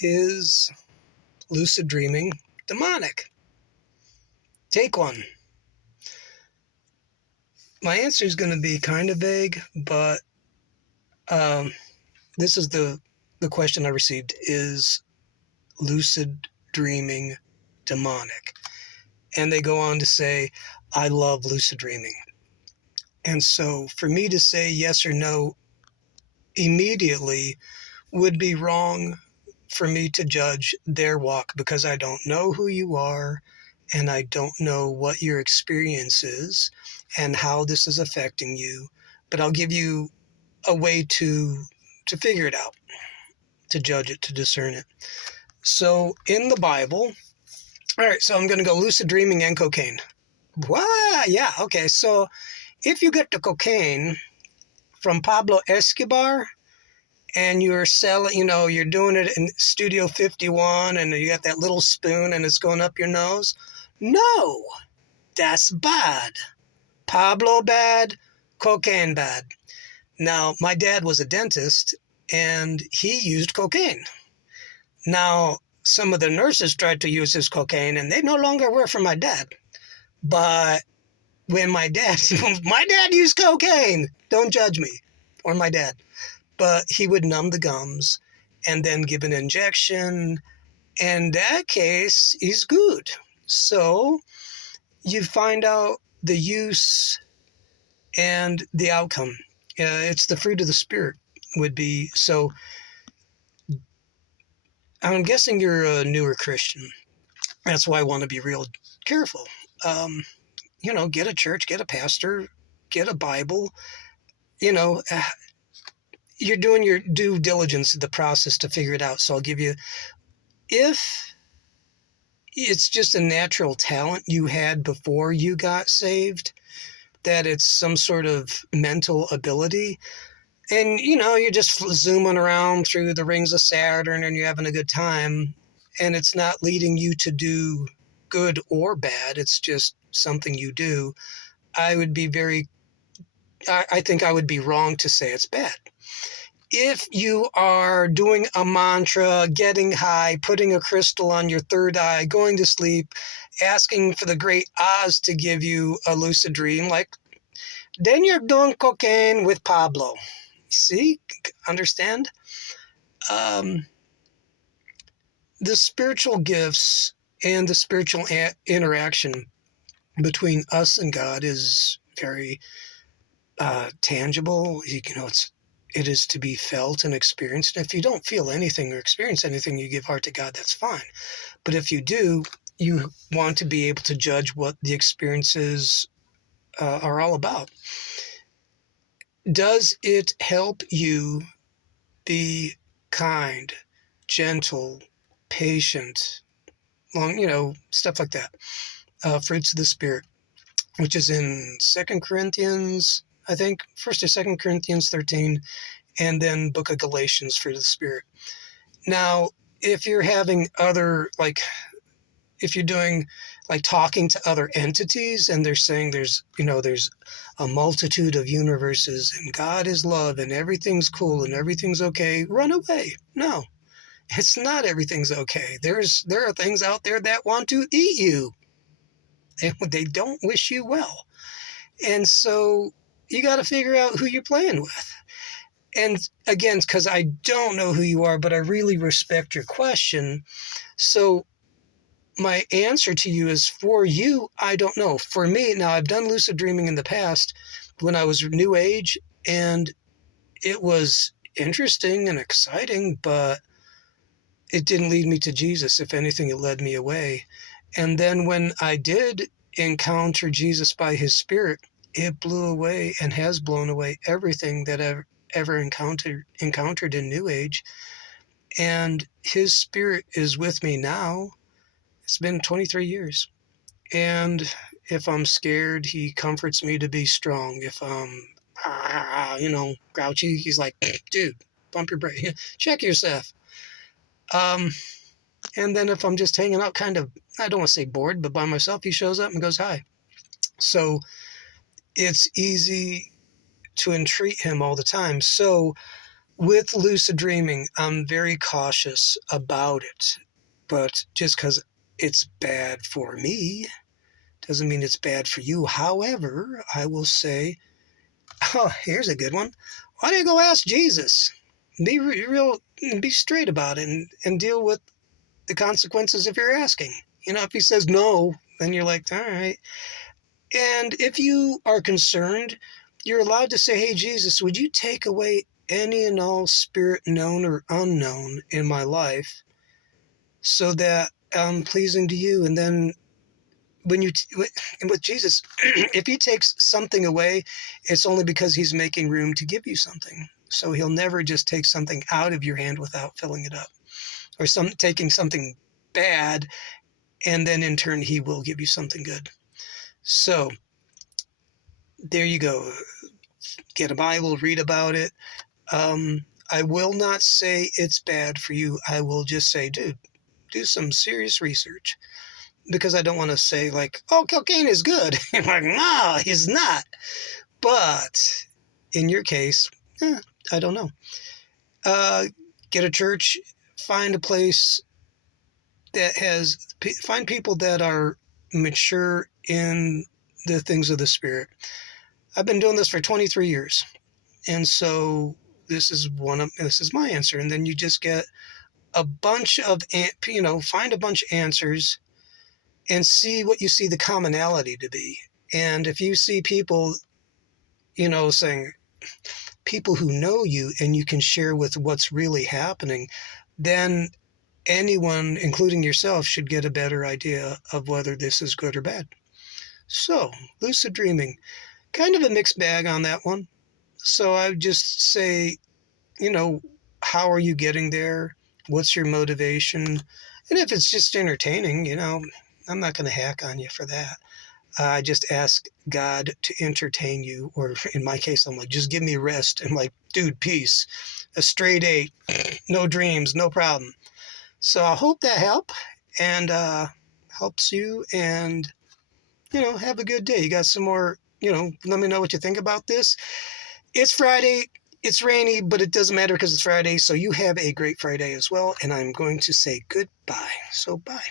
Is lucid dreaming demonic? Take one. My answer is going to be kind of vague, but this is the question I received. Is lucid dreaming demonic? And they go on to say, I love lucid dreaming. And so for me to say yes or no immediately would be wrong for me to judge their walk, because I don't know who you are and I don't know what your experience is and how this is affecting you. But I'll give you a way to figure it out, to judge it, to discern it. So in the Bible, all right, so I'm going to go lucid dreaming and cocaine. What? Yeah, okay. So if you get the cocaine from Pablo Escobar and you're selling, you're doing it in Studio 51 and you got that little spoon and it's going up your nose, no, that's bad. Pablo bad, cocaine bad. Now, my dad was a dentist and he used cocaine. Now, some of the nurses tried to use his cocaine and they no longer work for my dad. But when my dad used cocaine, don't judge me or my dad, but he would numb the gums and then give an injection. In that case, he's good. So you find out the use and the outcome. It's the fruit of the Spirit would be. So I'm guessing you're a newer Christian. That's why I want to be real careful. Get a church, get a pastor, get a Bible. You're doing your due diligence in the process to figure it out. So I'll give you, if it's just a natural talent you had before you got saved, that it's some sort of mental ability, and you're just zooming around through the rings of Saturn and you're having a good time, and it's not leading you to do good or bad, it's just something you do, I think I would be wrong to say it's bad. If you are doing a mantra, getting high, putting a crystal on your third eye, going to sleep, asking for the great Oz to give you a lucid dream, then you're doing cocaine with Pablo. See? Understand? The spiritual gifts and the spiritual interaction between us and God is very tangible. It is to be felt and experienced. And if you don't feel anything or experience anything, you give heart to God, that's fine. But if you do, you want to be able to judge what the experiences are all about. Does it help you be kind, gentle, patient, long, stuff like that? Fruits of the Spirit, which is in 2 Corinthians, I think, 1st or 2 Corinthians 13, and then book of Galatians, fruit of the Spirit. Now, if you're having if you're doing talking to other entities and they're saying there's a multitude of universes and God is love and everything's cool and everything's okay, run away. No, it's not everything's okay. There are things out there that want to eat you. They don't wish you well. And so you got to figure out who you're playing with. And again, because I don't know who you are, but I really respect your question. So my answer to you is, for you, I don't know. For me, now I've done lucid dreaming in the past when I was New Age, and it was interesting and exciting, but it didn't lead me to Jesus. If anything, it led me away. And then when I did encounter Jesus by his Spirit, it blew away and has blown away everything that I've ever encountered in New Age. And his Spirit is with me now. It's been 23 years. And if I'm scared, he comforts me to be strong. If I'm, grouchy, he's like, dude, pump your brake, check yourself. And then if I'm just hanging out kind of, I don't want to say bored, but by myself, he shows up and goes, hi. So it's easy to entreat him all the time. So With lucid dreaming, I'm very cautious about it. But just because it's bad for me doesn't mean it's bad for you. However, I will say, oh, here's a good one. Why don't you go ask Jesus? Be straight about it and deal with the consequences if you're asking. If he says no, then you're like, all right. And if you are concerned, you're allowed to say, hey, Jesus, would you take away any and all spirit known or unknown in my life so that I'm pleasing to you? And then with Jesus, if he takes something away, it's only because he's making room to give you something. So he'll never just take something out of your hand without filling it up, or taking something bad, and then in turn he will give you something good. So there you go. Get a Bible, read about it. I will not say it's bad for you. I will just say, dude, do some serious research, because I don't want to say like, oh, cocaine is good. I'm like, no, he's not. But in your case, I don't know. Get a church, find a place that find people that are mature in the things of the Spirit. I've been doing this for 23 years. And so this is my answer. And then you just get a bunch of, find a bunch of answers and see what you see the commonality to be. And if you see people, saying, people who know you and you can share with what's really happening, then anyone, including yourself, should get a better idea of whether this is good or bad. So, lucid dreaming, kind of a mixed bag on that one. So I would just say, how are you getting there? What's your motivation? And if it's just entertaining, I'm not going to hack on you for that. I just ask God to entertain you, or in my case, I'm like, just give me rest. I'm like, dude, peace, a straight 8, no dreams, no problem. So I hope that helps you, and, have a good day. You got some more, let me know what you think about this. It's Friday. It's rainy, but it doesn't matter because it's Friday. So you have a great Friday as well. And I'm going to say goodbye. So bye.